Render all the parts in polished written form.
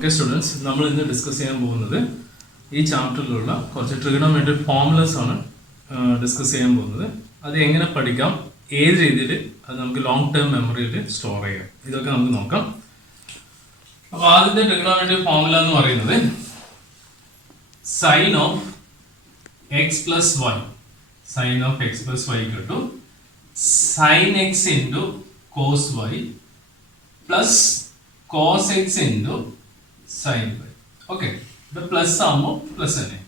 Okay students, നമ്മൾ ഇന്ന് discuss ചെയ്യാൻ പോകുന്നത് ഈ ചാപ്റ്ററിലുള്ള കുറച്ച് ട്രിഗണോമെട്രിക് ഫോർമുലസ് ആണ് ഡിസ്കസ് ചെയ്യാൻ പോകുന്നത്. അത് എങ്ങനെ പഠിക്കാം, ഏത് രീതിയിൽ അത് നമുക്ക് ലോങ് ടേം മെമ്മറിയിൽ സ്റ്റോർ ചെയ്യാം, ഇതൊക്കെ നമുക്ക് നോക്കാം. അപ്പോൾ ആദ്യത്തെ ട്രിഗണോമെട്രിക് ഫോർമുല എന്ന് പറയുന്നത് sine of X plus y, sine of X plus Y equal to sine x into cos y plus cos x into sin y. Okay, ഇത് പ്ലസ് ആകുമ്പോൾ പ്ലസ് തന്നെ.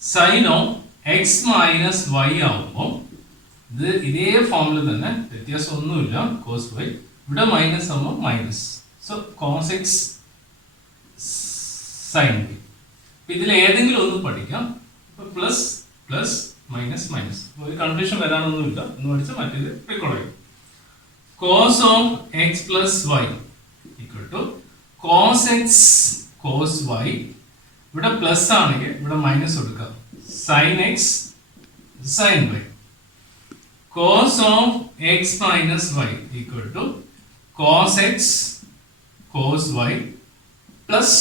Sine of X minus y ആകുമ്പോൾ ഇത് ഇതേ ഫോമിൽ തന്നെ, വ്യത്യാസമൊന്നുമില്ല. Cos y ഇവിടെ മൈനസ് ആകുമ്പോൾ minus, so cos x sine y. ഇതിൽ ഏതെങ്കിലും ഒന്ന് പഠിക്കാം. ഇപ്പൊ പ്ലസ് പ്ലസ് മൈനസ് മൈനസ്, ഒരു കൺഫ്യൂഷൻ വരാനൊന്നുമില്ല. എന്ന് പഠിച്ചാൽ മറ്റേത് റെക്കോർഡ് ചെയ്യും. Cos of X plus y equal to cos x cos y, ഇവിടെ പ്ലസ് ആണെങ്കിൽ ഇവിടെ മൈനസ് കൊടുക്കുക, sin x sin y. cos of x minus y equal to cos x cos y plus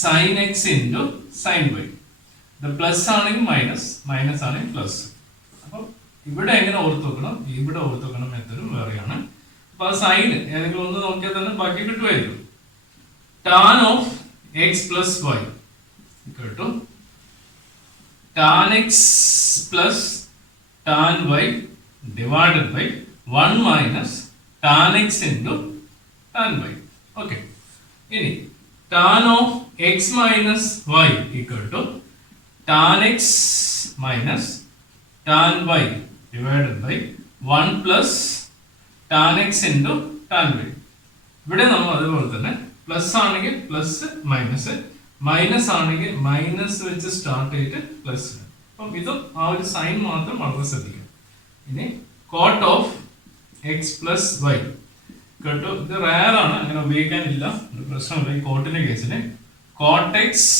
sin x into sin y. ഇത് plus ആണെങ്കിൽ minus, minus ആണെങ്കിൽ plus. അപ്പോൾ ഇവിടെ എങ്ങനെ ഓർത്ത് വെക്കണം, ഇവിടെ ഓർത്ത് വെക്കണം മെത്തഡും വേറെയാണ്. അപ്പൊ സൈൻ ഏതെങ്കിലും ഒന്ന് നോക്കിയാൽ തന്നെ ബാക്കി കിട്ടുമായിരിക്കും. Tan of X plus Y equal to tan X plus tan Y divided by 1 minus tan X into tan Y. Okay, ഇനി tan of X minus Y equal to tan X minus tan Y divided by 1 plus tan X into tan Y. ഇവിടെ നമ്മൾ അതുപോലെ തന്നെ plus ആണെങ്കിൽ plus minus, minus ആണെങ്കിൽ minus വെച്ച് start ചെയ്തിട്ട് plus. അപ്പം ഇതും ആ ഒരു സൈൻ മാത്രം വളരെ ശ്രദ്ധിക്കാം. ഇനി cot of X plus y കേട്ടോ, ഇത് റയർ ആണ്, അങ്ങനെ ഉപയോഗിക്കാനില്ല, ഒരു പ്രശ്നമില്ല ഈ കോട്ടിന്റെ കേസിന്. കോട്ട് എക്സ്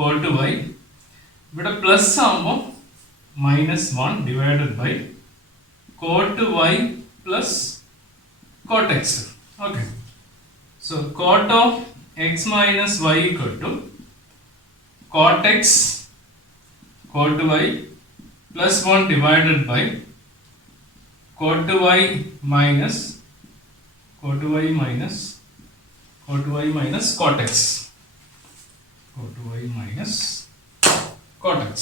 കോട്ട് വൈ, ഇവിടെ പ്ലസ് ആകുമ്പോൾ -1 divided by cot y plus cot x. Okay, so cot of x minus y equal to cot x cot y plus 1 divided by cot y minus cot y minus cot y minus cot x, cot y minus cot x.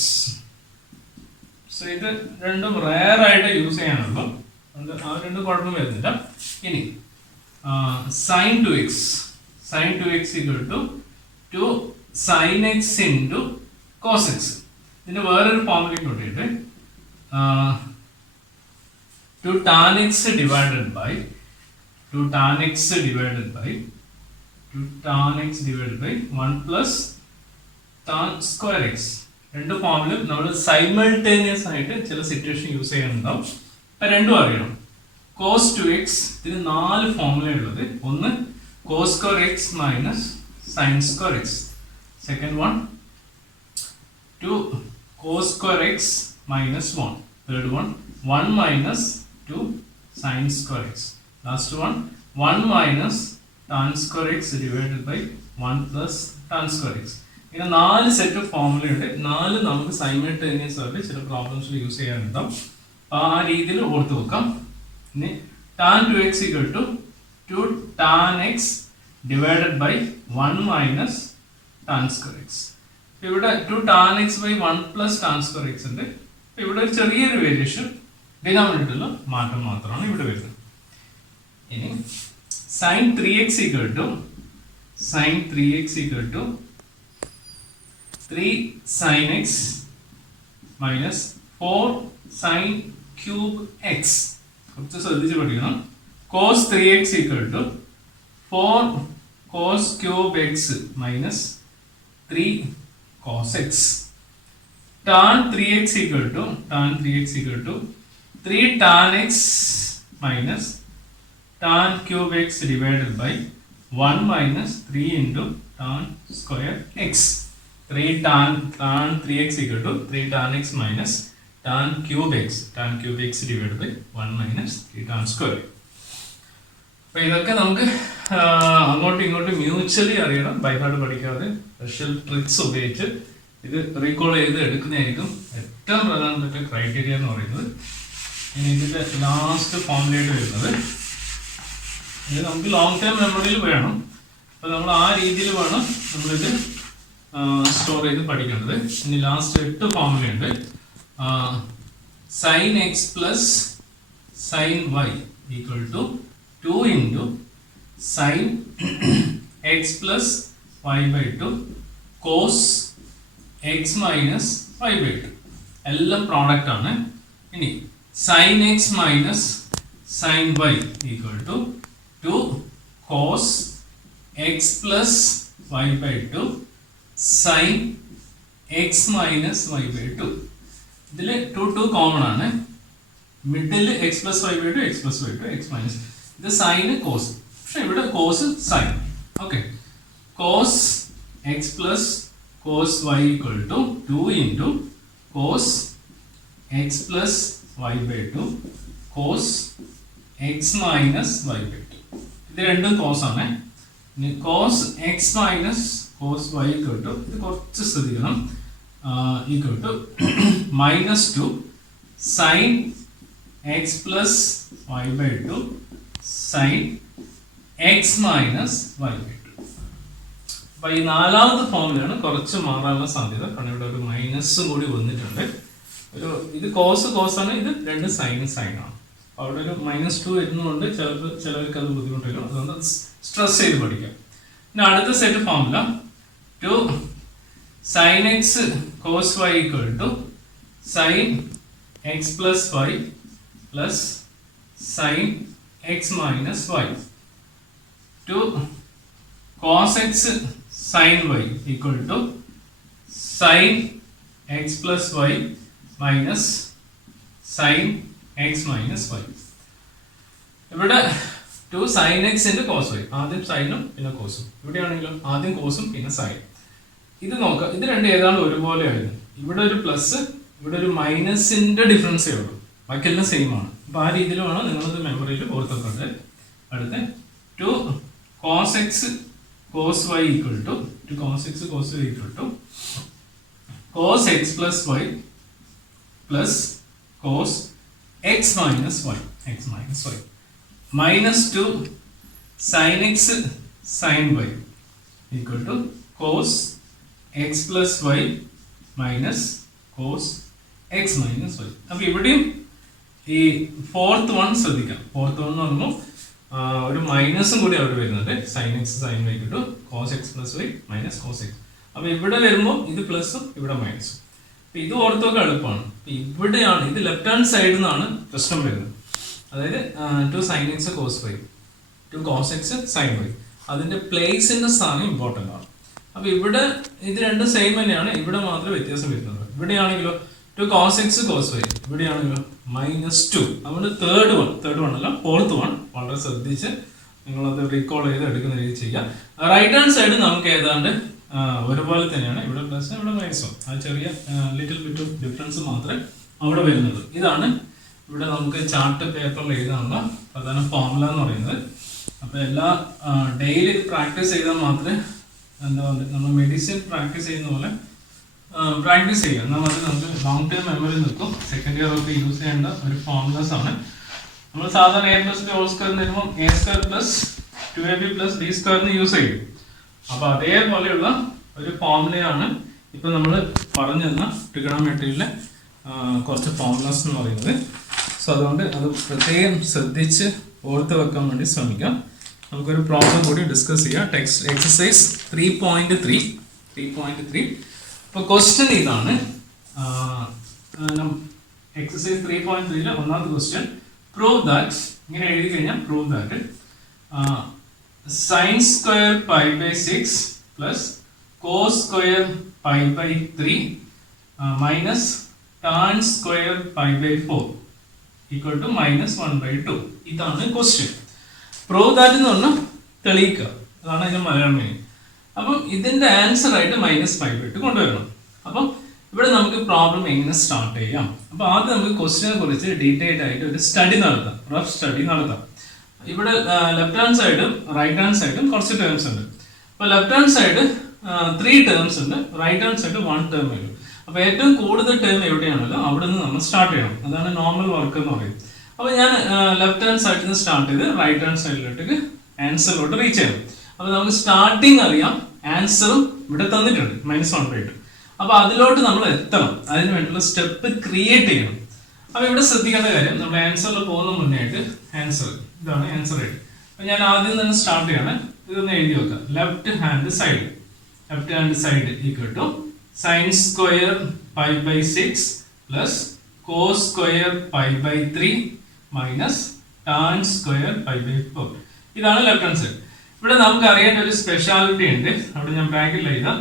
So ഇത് രണ്ടും rare ആയിട്ട് use ചെയ്യാനുള്ളൂ, അതുകൊണ്ട് ആ രണ്ടും കുഴപ്പം വരുന്നില്ല. ഇനി sine two x, sine two x equal to sine x into cos x. ഇതിന് വേറൊരു ഫോമിലേക്ക് കൊണ്ടിട്ട് two tan x divided by two tan x divided by two tan x divided by 1 plus tan square x. രണ്ട് ഫോമിലും നമ്മൾ simultaneous ആയിട്ട് ചില situation use ചെയ്യാനുണ്ടാവും. അപ്പം രണ്ടും അറിയണം. കോസ് ടു എക്സ്, ഇതിന് 4 ഫോമുല ഉള്ളത്. ഒന്ന് cos square x minus sine square x. Second one 2 cos square x minus 1. Third one 1 minus 2 sine square x. Last one 1 minus tan square x divided by 1 plus tan square x. ഇങ്ങനെ 4 set of ഫോമുലയുണ്ട്. 4 നമുക്ക് simultaneous ആയിട്ട് ചില പ്രോബ്ലംസിൽ use ചെയ്യാനുണ്ടാവും. അപ്പോൾ ആ രീതിയിൽ ഓർത്ത് വെക്കാം. ഇനി tan two x equal to 2 tan x divided by 1 minus tan square x. ഇവിടെ 2 tan x by 1 plus tan square x ഉണ്ട്. അപ്പോൾ ഇവിടെ ഒരു ചെറിയൊരു വേരിയേഷൻ, ഡിനോമിനേറ്ററിൽ മാറ്റം മാത്രമാണ് ഇവിടെ വരുന്നത്. ഇനി sine 3x equal to sine 3x equal to 3 sin x minus 4 sin cube x. കുറച്ച് ശ്രദ്ധിച്ച് പഠിക്കണം. cos 3x equal to 4 cos cube x minus 3 cos x. tan 3x equal to 3 tan x minus tan cube x divided by 1 minus 3 into tan square x. 3 tan 3x equal to 3 tan x minus tan cube x divided by 1 minus 3 tan square. അപ്പൊ ഇതൊക്കെ നമുക്ക് അങ്ങോട്ടും ഇങ്ങോട്ടും mutually അറിയണം, by heart പഠിക്കാതെ special tricks ഉപയോഗിച്ച് ഇത് recall ചെയ്ത് എടുക്കുന്നതായിരിക്കും ഏറ്റവും പ്രധാനപ്പെട്ട ക്രൈറ്റീരിയ എന്ന് പറയുന്നത്. ഇനി ഇതിന്റെ ലാസ്റ്റ് ഫോമിലേക്ക് വരുന്നത് ഇത് നമുക്ക് ലോങ് ടൈം മെമ്മറിയിൽ വേണം. അപ്പൊ നമ്മൾ ആ രീതിയിൽ വേണം നമ്മളിത് സ്റ്റോർ ചെയ്ത് പഠിക്കേണ്ടത്. ഇനി ലാസ്റ്റ് 8 ഫോമുലയുണ്ട്. Sine X plus sine Y equal to 2 into sine X plus Y by 2 cos X minus Y by 2 എല്ലാം പ്രോഡക്റ്റ് ആണ്. ഇനി sine X minus sine Y equal to 2 cos X plus Y by 2 sine X minus Y by 2. ഇതിൽ 2 common ആണ്. Middle X plus Y by 2 X plus Y 2 X minus, ഇത് sign cos, പക്ഷെ ഇവിടെ cos sine. Okay, cos X plus cos y equal to 2 into cos X plus Y by 2 cos X minus Y by 2. ഇത് രണ്ടും cos ആണ്. Cos X minus cos y equal to, ഇത് കുറച്ച് ശ്രദ്ധിക്കണം, equal to -2 sine X plus Y by 2 sine X minus Y by 2. അപ്പൊ ഈ നാലാമത്തെ ഫോമിലാണ് കുറച്ച് മാറാനുള്ള സാധ്യത, കാരണം ഇവിടെ ഒരു മൈനസ് കൂടി വന്നിട്ടുണ്ട്. ഒരു ഇത് കോസ് ആണ്, ഇത് രണ്ട് സൈൻ ആണ്. അവിടെ ഒരു -2 വരുന്നതുകൊണ്ട് ചിലർക്ക് അത് ബുദ്ധിമുട്ടില്ല, അതുകൊണ്ട് സ്ട്രെസ് ചെയ്ത് പഠിക്കാം. പിന്നെ അടുത്ത set formula 2 sine x cos y equal to sine X plus y plus sine X minus y. 2 cos x sine Y equal to sine X plus y minus sine X minus y. ഇവിടെ 2 sign എക്സിന്റെ cos Y, ആദ്യം സൈനും പിന്നെ കോസും. ഇവിടെയാണെങ്കിലും ആദ്യം കോസും പിന്നെ sign. ഇത് നോക്കാം, ഇത് രണ്ട് ഏതാണ്ട് ഒരുപോലെ ആയിരുന്നു. ഇവിടെ ഒരു പ്ലസ്, ഇവിടെ ഒരു മൈനസിന്റെ ഡിഫറൻസേ ഉള്ളൂ, ബാക്കിയെല്ലാം സെയിം ആണ്. അപ്പൊ ആ രീതിയിലാണ് നിങ്ങളത് മെമ്മറിയിൽ ഓർത്തിട്ടുണ്ട്. അടുത്ത 2 cos x cos y equal to 2 cos x cos y equal to cos X plus y plus cos X minus y -2 sine x sine Y equal to cos X plus y minus cos X minus y. അപ്പൊ ഇവിടെയും ഈ fourth one ശ്രദ്ധിക്കാം. Fourth one എന്ന് പറയുമ്പോൾ ഒരു മൈനസും കൂടി അവിടെ വരുന്നുണ്ട്. Sine x sine y to cos X plus y minus cos x. അപ്പൊ ഇവിടെ വരുമ്പോൾ ഇത് പ്ലസും ഇവിടെ മൈനസും. ഇത് ഓർത്തൊക്കെ എളുപ്പമാണ്. ഇവിടെയാണ് ഇത് ലെഫ്റ്റ് ഹാൻഡ് സൈഡിൽ നിന്നാണ് പ്രശ്നം വരുന്നത്. അതായത് 2 sine x cos y 2 cos x sine y, അതിന്റെ പ്ലേസിന്റെ സ്ഥാനം ഇമ്പോർട്ടൻ്റ് ആണ്. അപ്പൊ ഇവിടെ ഇത് രണ്ടും സെയിം തന്നെയാണ്, ഇവിടെ മാത്രമേ വ്യത്യാസം വരുന്നത്. ഇവിടെയാണെങ്കിലോ 2 കോസ് എക്സ് കോസ് വൈ, ഇവിടെയാണെങ്കിലോ -2. അതുകൊണ്ട് തേർഡ് വൺ അല്ല ഫോർത്ത് വൺ വളരെ ശ്രദ്ധിച്ച് നിങ്ങളത് റീകോൾ ചെയ്ത് എടുക്കുന്ന രീതി ചെയ്യാം. റൈറ്റ് ഹാൻഡ് സൈഡ് നമുക്ക് ഏതാണ്ട് ഒരുപോലെ തന്നെയാണ്, ഇവിടെ പ്ലസ് ഇവിടെ മൈനസും, ആ ചെറിയ ലിറ്റിൽ ബിറ്റ് ഓഫ് ഡിഫറൻസ് മാത്രമേ അവിടെ വരുന്നത്. ഇതാണ് ഇവിടെ നമുക്ക് ചാർട്ട് പേപ്പറിൽ എഴുതാനുള്ള പ്രധാന ഫോർമുല എന്ന് പറയുന്നത്. അപ്പൊ എല്ലാ ഡെയിലി പ്രാക്ടീസ് ചെയ്താൽ മാത്രമേ എന്താ പറയുക, നമ്മൾ മെഡിസിൻ പ്രാക്ടീസ് ചെയ്യുന്ന പോലെ പ്രാക്ടീസ് ചെയ്യുക. എന്നാൽ മാത്രമേ നമുക്ക് ലോങ് ടൈം മെമ്മറി നിൽക്കും. സെക്കൻഡ് ഇയർ ഒക്കെ യൂസ് ചെയ്യേണ്ട ഒരു ഫോർമുലാസ് ആണ്. നമ്മൾ സാധാരണ a+b² വരുമ്പോൾ a² plus 2ab plus d² use ചെയ്യും. അപ്പൊ അതേപോലെയുള്ള ഒരു ഫോർമുലയാണ് ഇപ്പൊ നമ്മൾ പറഞ്ഞു തന്ന ട്രിഗണോമെട്രിയിലെ കുറച്ച് ഫോർമുലാസ് എന്ന് പറയുന്നത്. സോ അതുകൊണ്ട് അത് പ്രത്യേകം ശ്രദ്ധിച്ച് ഓർത്ത് വെക്കാൻ വേണ്ടി ശ്രമിക്കാം. നമുക്കൊരു പ്രോബ്ലം കൂടി ഡിസ്കസ് ചെയ്യാം. Text exercise 3.3. ഇപ്പോൾ ക്വസ്റ്റ്യൻ ഇതാണ്. എക്സസൈസ് 3.3 ഒന്നാമത്തെ ക്വസ്റ്റ്യൻ, പ്രൂവ് ദാറ്റ്, ഇങ്ങനെ എഴുതി കഴിഞ്ഞാൽ prove that sin square pi by 6 plus cos square pi by 3 minus tan square pi by 4 equal to -1/2. ഇതാണ് ക്വസ്റ്റ്യൻ. പ്രൂവ് ദാറ്റ് എന്ന് പറഞ്ഞാൽ തെളിയിക്കുക, അതാണ് അതിന്റെ മലയാളം മീനിങ്. അപ്പം ഇതിന്റെ ആൻസർ ആയിട്ട് -5/2 കൊണ്ടുവരണം. അപ്പം ഇവിടെ നമുക്ക് പ്രോബ്ലം എങ്ങനെ സ്റ്റാർട്ട് ചെയ്യാം. അപ്പൊ ആദ്യം നമുക്ക് ക്വസ്റ്റ്യനെ കുറിച്ച് ഡീറ്റെയിൽഡ് ആയിട്ട് ഒരു സ്റ്റഡി നടത്താം, റഫ് സ്റ്റഡി നടത്താം. ഇവിടെ ലെഫ്റ്റ് ഹാൻഡ് സൈഡും റൈറ്റ് ഹാൻഡ് സൈഡും കുറച്ച് ടേംസ് ഉണ്ട്. അപ്പോൾ ലെഫ്റ്റ് ഹാൻഡ് സൈഡ് 3 ടേംസ് ഉണ്ട്, റൈറ്റ് ഹാൻഡ് സൈഡ് 1 ടേം വരും. അപ്പോൾ ഏറ്റവും കൂടുതൽ ടേം എവിടെയാണല്ലോ അവിടെ നിന്ന് നമ്മൾ സ്റ്റാർട്ട് ചെയ്യണം. അതാണ് നോർമൽ വർക്ക് എന്ന് പറയുന്നത്. അപ്പോൾ ഞാൻ ലെഫ്റ്റ് ഹാൻഡ് സൈഡിൽ നിന്ന് സ്റ്റാർട്ട് ചെയ്ത് റൈറ്റ് ഹാൻഡ് സൈഡിലോട്ട് ആൻസറിലോട്ട് റീച്ച് ചെയ്യണം. അപ്പോൾ നമുക്ക് സ്റ്റാർട്ടിങ് അറിയാം, ആൻസറും ഇവിടെ തന്നിട്ടുണ്ട് -1/2. അപ്പോൾ അതിലോട്ട് നമ്മൾ എത്തണം, അതിന് വേണ്ടിയുള്ള സ്റ്റെപ്പ് ക്രിയേറ്റ് ചെയ്യണം. അപ്പോൾ ഇവിടെ ശ്രദ്ധിക്കേണ്ട കാര്യം, നമ്മൾ ആൻസറിൽ പോകുന്ന മുന്നേ ആയിട്ട് ആൻസർ ഇതാണ് ആൻസർ ആയിട്ട്. അപ്പോൾ ഞാൻ ആദ്യം തന്നെ സ്റ്റാർട്ട് ചെയ്യണം. ഇതൊന്ന് എഴുതി വെക്കാം. Left hand side equal to sin square π/6 plus cos square π/3 minus tan square π/4. ഇതാണ് ലെഫ്റ്റ് ഹാൻഡ് സൈഡ്. ഇവിടെ നമുക്ക് അറിയേണ്ട ഒരു സ്പെഷ്യാലിറ്റി ഉണ്ട്. അവിടെ ഞാൻ ബ്രാക്കറ്റിൽ എഴുതാം.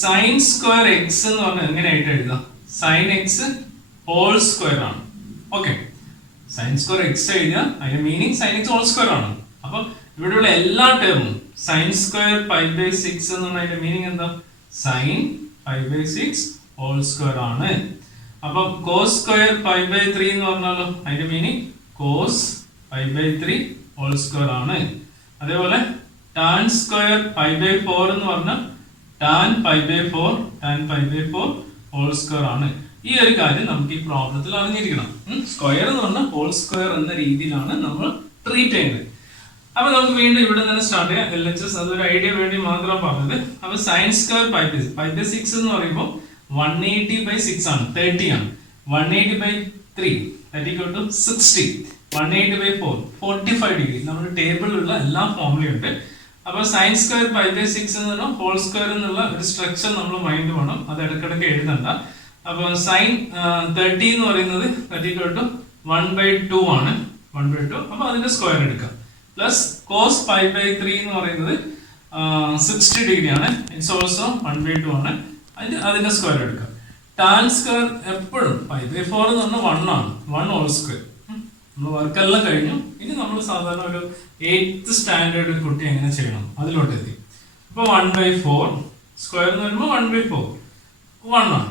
sin square x എന്ന് പറഞ്ഞാൽ എങ്ങനെയായിട്ട് എഴുതാം? sin x ഹോൾ സ്ക്വയർ ആണ്. ഓക്കെ, sin square x എഴുതുക, അതിന്റെ meaning sin x whole square ആണ്. അപ്പൊ ഇവിടെയുള്ള എല്ലാ ടേമും sin square π/6 എന്ന് പറഞ്ഞാൽ അതിന്റെ മീനിങ് എന്താ? sin π/6 ഹോൾ സ്ക്വയർ ആണ്. അപ്പൊ cos square π/3 എന്ന് പറഞ്ഞാലോ അതിന്റെ മീനിങ് cos π/3 ഹോൾ സ്ക്വയർ ആണ്. അതേപോലെ tan square π/4 എന്ന് പറഞ്ഞാൽ tan π/4 ഹോൾ സ്ക്വയർ ആണ്. ഈ ഒരു കാര്യം നമുക്ക് ഈ പ്രോബ്ലത്തിൽ അറിഞ്ഞിരിക്കണം. സ്ക്വയർ എന്ന് പറഞ്ഞാൽ ഹോൾ സ്ക്വയർ എന്ന രീതിയിലാണ് നമ്മൾ ട്രീറ്റ് ചെയ്യുന്നത്. അപ്പൊ നമുക്ക് വീണ്ടും ഇവിടെ തന്നെ സ്റ്റാർട്ട് ചെയ്യാം. LHS അതൊരു ഐഡിയ വേണ്ടി മാത്രം പറഞ്ഞത്. അപ്പൊ sin square π/6 എന്ന് പറയുമ്പോൾ 180/6 ആണ്, 30 ആണ്. 180/3 that equal to 60. 180/4 45 ഡിഗ്രി. നമ്മുടെ ടേബിളിലുള്ള എല്ലാ ഫോർമുലയും ഉണ്ട്. അപ്പൊ sin square π/6 എന്ന് പറഞ്ഞാൽ ഹോൾ സ്ക്വയർ എന്നുള്ള ഒരു സ്ട്രക്ചർ നമ്മൾ മൈൻഡ് വേണം, അത് ഇടയ്ക്കിടയ്ക്ക് എഴുതണ്ട. അപ്പൊ sin 30 എന്ന് പറയുന്നത് that equal to 1/2 ആണ്, 1/2. അപ്പൊ അതിന്റെ സ്ക്വയർ എടുക്കാം. പ്ലസ് cos π/3 എന്ന് പറയുന്നത് 60 ഡിഗ്രി ആണ്, ഇറ്റ്സ് ഓൾസോ 1/2 ആണ്, അതിന്റെ സ്ക്വയർ എടുക്കാം. tan സ്ക്വയർ എപ്പോഴും π/4 എന്ന് പറഞ്ഞാൽ 1 ആണ്, 1 ഹോൾ സ്ക്വയർ. നമ്മൾ വർക്കെല്ലാം കഴിഞ്ഞു. ഇനി നമ്മൾ സാധാരണ ഒരു 8th സ്റ്റാൻഡേർഡ് കുട്ടി എങ്ങനെ ചെയ്യണം അതിലോട്ട് എത്തി. ഇപ്പൊ 1/4 സ്ക്വയർ എന്ന് പറയുമ്പോൾ 1/4 1 ആണ്.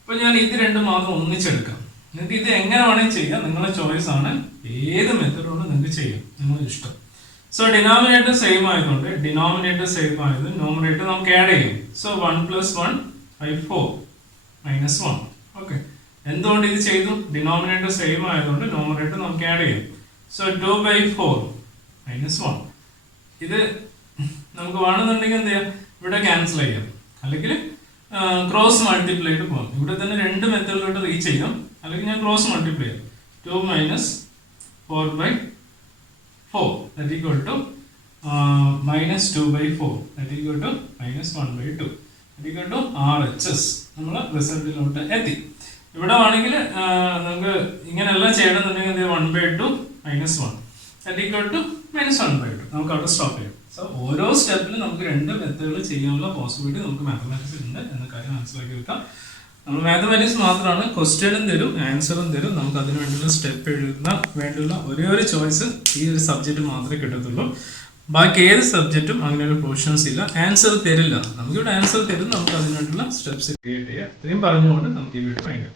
അപ്പൊ ഞാൻ ഇത് രണ്ടും മാത്രം ഒന്നിച്ചെടുക്കാം. നിങ്ങൾക്ക് ഇത് എങ്ങനെ വേണമെങ്കിൽ ചെയ്യാം, നിങ്ങളുടെ ചോയ്സ് ആണ്. ഏത് മെത്തേഡ് കൊണ്ട് നിങ്ങൾക്ക് ചെയ്യാം, നിങ്ങളുടെ ഇഷ്ടം. സോ ഡിനോമിനേറ്റർ സെയിം ആയതുകൊണ്ട് ന്യൂമറേറ്റർ നമുക്ക് ആഡ് ചെയ്യും. സോ 1 + 1/4 - 1. ഓക്കെ, എന്തുകൊണ്ട് ഇത് ചെയ്തു? ഡിനോമിനേറ്റർ സെയിം ആയതുകൊണ്ട് ന്യൂമറേറ്റർ നമുക്ക് ആഡ് ചെയ്യും. സോ 2/4 - 1. ഇത് നമുക്ക് വേണമെന്നുണ്ടെങ്കിൽ എന്ത് ചെയ്യാം, ഇവിടെ ക്യാൻസൽ ചെയ്യാം, അല്ലെങ്കിൽ ക്രോസ് മൾട്ടിപ്ലൈ ആയിട്ട് പോകാം. ഇവിടെ തന്നെ 2 മെത്തേഡിലോട്ട് റീച്ച് ചെയ്യാം, അല്ലെങ്കിൽ ഞാൻ ക്രോസ് മൾട്ടിപ്ലൈ ചെയ്യാം. 2 - 4/4 that equal to -2/4 that equal to -1/2 that equal to RHS. നമ്മൾ റിസൾട്ടിലോട്ട് എത്തി. ഇവിടെ വേണമെങ്കിൽ നമുക്ക് ഇങ്ങനെല്ലാം ചെയ്യണമെന്നുണ്ടെങ്കിൽ 1/2 - 1 that equal to -1/2. നമുക്ക് അവിടെ സ്റ്റോപ്പ് ചെയ്യാം. സോ ഓരോ സ്റ്റെപ്പിലും നമുക്ക് 2 മെത്തേഡുകൾ ചെയ്യാനുള്ള പോസിബിലിറ്റി നമുക്ക് മാത്തമാറ്റിക്സിൽ ഉണ്ട് എന്ന കാര്യം മനസ്സിലാക്കി വെക്കാം. നമ്മൾ മാത്തമാറ്റിക്സ് മാത്രമാണ്, ക്വസ്റ്റ്യനും തരും ആൻസറും തരും. നമുക്ക് അതിന് വേണ്ടിയുള്ള സ്റ്റെപ്പ് എഴുതുന്ന വേണ്ടിയുള്ള ഒരേ ഒരു ചോയ്സ് ഈ ഒരു സബ്ജക്റ്റ് മാത്രമേ കിട്ടത്തുള്ളൂ. ബാക്കി ഏത് സബ്ജക്റ്റും അങ്ങനെ ഒരു പ്രൊവിഷൻസ് ഇല്ല. ആൻസർ തരില്ല, നമുക്കിവിടെ ആൻസർ തരും, നമുക്ക് അതിന് വേണ്ടിയുള്ള സ്റ്റെപ്സ് ക്രിയേറ്റ് ചെയ്യാം. ഇത്രയും പറഞ്ഞുകൊണ്ട് നമുക്ക് ഈ വീഡിയോ ഭയങ്കര